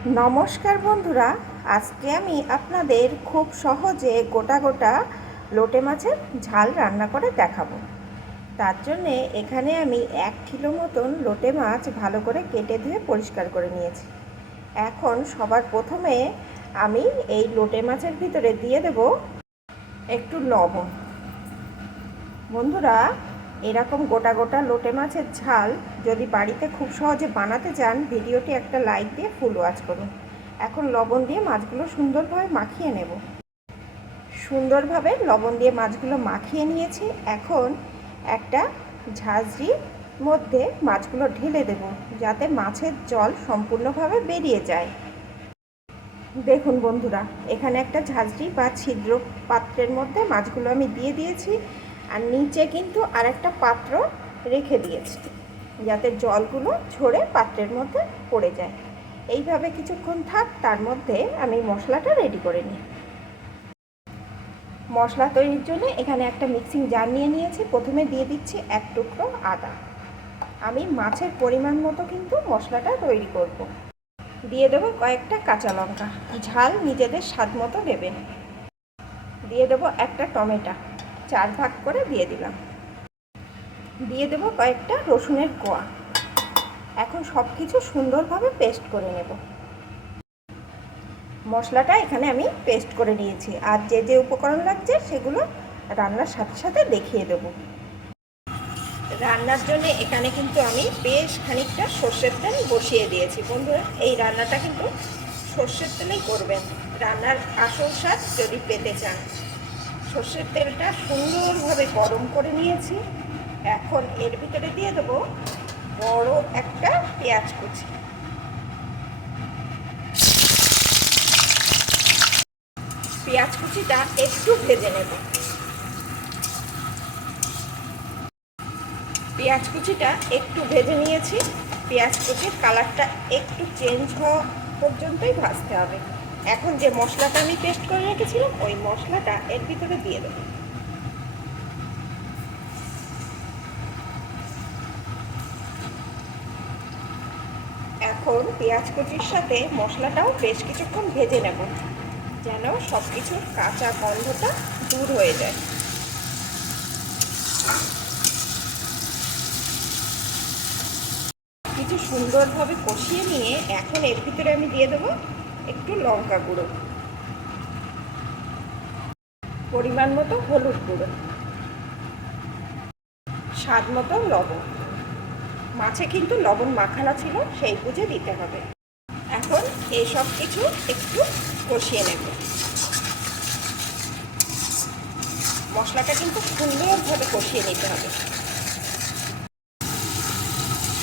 নমস্কার বন্ধুরা, আজকে আমি আপনাদের খুব সহজে গোটা গোটা লোটে মাছের ঝাল রান্না করে দেখাবো। তার জন্যে এখানে আমি 1 কিলো মতন লোটে মাছ ভালো করে কেটে ধুয়ে পরিষ্কার করে নিয়েছি। এখন সবার প্রথমে আমি এই লোটে মাছের ভিতরে দিয়ে দেব একটু লবণ। বন্ধুরা, এরকম গোটা গোটা লোটে মাছের ঝাল যদি বাড়িতে খুব সহজে বানাতে চান, ভিডিওটি একটা লাইক দিয়ে ফুল ওয়াচ করুন। এখন লবণ দিয়ে মাছগুলো সুন্দরভাবে মাখিয়ে নেব। সুন্দরভাবে লবণ দিয়ে মাছগুলো মাখিয়ে নিয়েছি। এখন একটা ঝাঁঝরির মধ্যে মাছগুলো ঢেলে দেব, যাতে মাছের জল সম্পূর্ণভাবে বেরিয়ে যায়। দেখুন বন্ধুরা, এখানে একটা ঝাঁঝরি বা ছিদ্র পাত্রের মধ্যে মাছগুলো আমি দিয়ে দিয়েছি, আর নিচে কিন্তু আরেকটা পাত্র রেখে দিয়েছি, যাতে জলগুলো ঝরে পাত্রের মধ্যে পড়ে যায়। এইভাবে কিছুক্ষণ থাক, তার মধ্যে আমি মশলাটা রেডি করে নিই। মশলা তৈরির জন্য এখানে একটা মিক্সিং জার নিয়ে নিয়েছি। প্রথমে দিয়ে দিচ্ছি 1 টুকরো আদা। আমি মাছের পরিমাণ মতো কিন্তু মশলাটা তৈরি করব। দিয়ে দেবো কয়েকটা কাঁচা লঙ্কা, ঝাল নিজেদের স্বাদ মতো দেবেন। দিয়ে দেবো একটা টমেটো, 4 ভাগ করে দিয়ে দিলাম। দিয়ে দেবো কয়েকটা রসুনের কোয়া। এখন সব কিছু সুন্দরভাবে পেস্ট করে নেব। মশলাটা এখানে আমি পেস্ট করে নিয়েছি, আর যে যে উপকরণ লাগছে সেগুলো রান্নার সাথে সাথে দেখিয়ে দেব। রান্নার জন্য এখানে কিন্তু আমি বেশ খানিকটা সর্ষের তেল বসিয়ে দিয়েছি। বন্ধুরা, এই রান্নাটা কিন্তু সর্ষের তেলেই করবেন রান্নার আসল স্বাদ যদি পেতে চান। সর্ষের তেলটা সুন্দরভাবে গরম করে নিয়েছি। এখন এর ভিতরে দিয়ে দেবো বড় একটা পেঁয়াজ কুচি। পেঁয়াজ কুচিটা একটু ভেজে নেব। পেঁয়াজ কুচিটা একটু ভেজে নিয়েছি। পেঁয়াজ কুচির কালারটা একটু চেঞ্জ হওয়া পর্যন্তই ভাজতে হবে। এখন যে মশলাটা আমি পেস্ট করে রেখেছিলাম, ওই মশলাটা এর ভিতরে দিয়ে দেব। এখন পেঁয়াজ কুচির সাথে মশলাটাও বেশ কিছুক্ষণ ভেজে নেব, যেন সব কিছুর কাঁচা গন্ধটা দূর হয়ে যায়। কিছু সুন্দরভাবে কষিয়ে নিয়ে এখন এর ভিতরে আমি দিয়ে দেবো একটু লঙ্কা গুঁড়ো, পরিমাণ মতো হলুদ গুঁড়ো, স্বাদ মতো লবণ। মাছে কিন্তু লবণ মাখানো ছিল, সেই বুঝে দিতে হবে। এখন এই সব কিছু একটু কষিয়ে নেব। মশলাটা কিন্তু সুন্দরভাবে কষিয়ে নিতে হবে।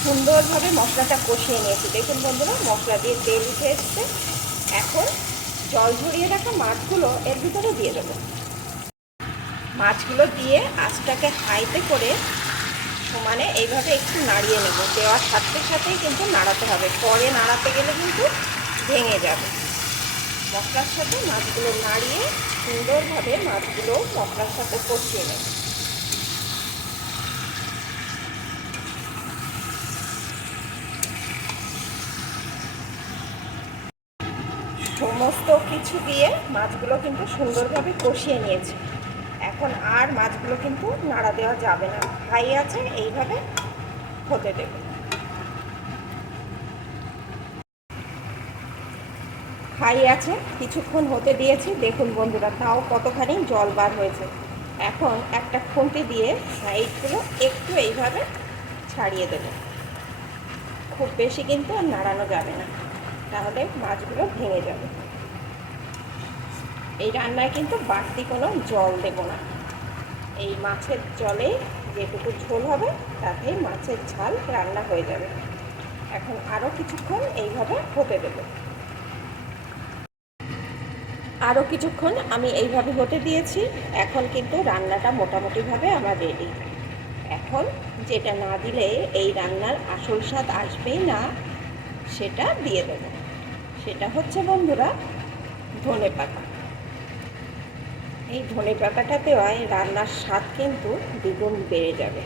সুন্দরভাবে মশলাটা কষিয়ে নিয়েছি। দেখুন বন্ধুরা, মশলা দিয়ে তেল উঠে এসছে। এখন জল ঝরিয়ে রাখা মাছগুলো এর ভিতরে দিয়ে দেবো। মাছগুলো দিয়ে আঁচটাকে হাইতে করে সমানে এইভাবে একটু নাড়িয়ে নেব। দেওয়ার সাথে সাথেই কিন্তু নাড়াতে হবে, পরে নাড়াতে গেলে কিন্তু ভেঙে যাবে। মশলার সাথে মাছগুলো নাড়িয়ে সুন্দরভাবে মাছগুলো মশলার সাথে কষিয়ে নেব। সমস্ত কিছু দিয়ে মাছগুলো কিন্তু সুন্দরভাবে কষিয়ে নিয়েছি। এখন আর মাছগুলো কিন্তু নাড়া দেওয়া যাবে না, হাই আছে এইভাবে হতে দেব। হাই আছে কিছুক্ষণ হতে দিয়েছি। দেখুন বন্ধুরা, তাও কতখানি জল বার হয়েছে। এখন একটা খুন্তি দিয়ে সাইডগুলো একটু এইভাবে ছাড়িয়ে দেব। খুব বেশি কিন্তু আর নাড়ানো যাবে না, তাহলে মাছগুলো ভেঙে যাবে। এই রান্নায় কিন্তু বাড়তি কোনো জল দেব না। এই মাছের জলে যেটুকু ঝোল হবে তাতেই মাছের ঝাল রান্না হয়ে যাবে। এখন আরও কিছুক্ষণ এইভাবে হতে দেব। আরও কিছুক্ষণ আমি এইভাবে হতে দিয়েছি। এখন কিন্তু রান্নাটা মোটামুটিভাবে আমার রেডি। এখন যেটা না দিলে এই রান্নার আসল স্বাদ আসবেই না, সেটা দিয়ে দেব। সেটা হচ্ছে বন্ধুরা ধনেপাতা। এই ধনেপাতাটা দেওয়ায় রান্নার স্বাদ কিন্তু দ্বিগুণ বেড়ে যাবে।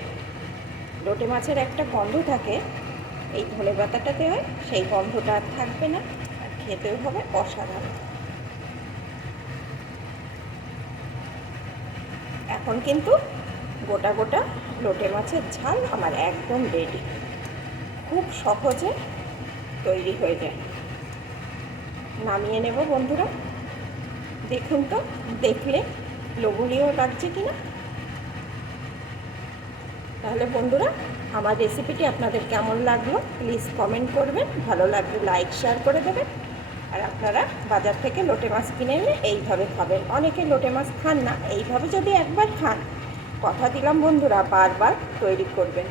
লোটে মাছের একটা গন্ধ থাকে, এই ধনেপাতাটা দেওয়ায় সেই গন্ধটা আর থাকবে না, আর খেতেও হবে অসাধারণ। এখন কিন্তু গোটা গোটা লোটে মাছের ঝাল আমার একদম রেডি, খুব সহজে তৈরি হয়ে যায়। নামিয়ে নেব বন্ধুরা। দেখুন তো, দেখলে লোভনীয় লাগছে কিনা। তাহলে বন্ধুরা, আমার রেসিপিটি আপনাদের কেমন লাগলো প্লিজ কমেন্ট করবেন, ভালো লাগলে লাইক শেয়ার করে দেবেন। আর আপনারা বাজার থেকে লোটে মাছ কিনে এনে এইভাবে খাবেন। অনেকে লোটে মাছ খান না, এইভাবে যদি একবার খান, কথা দিলাম বন্ধুরা বারবার তৈরি করবেন।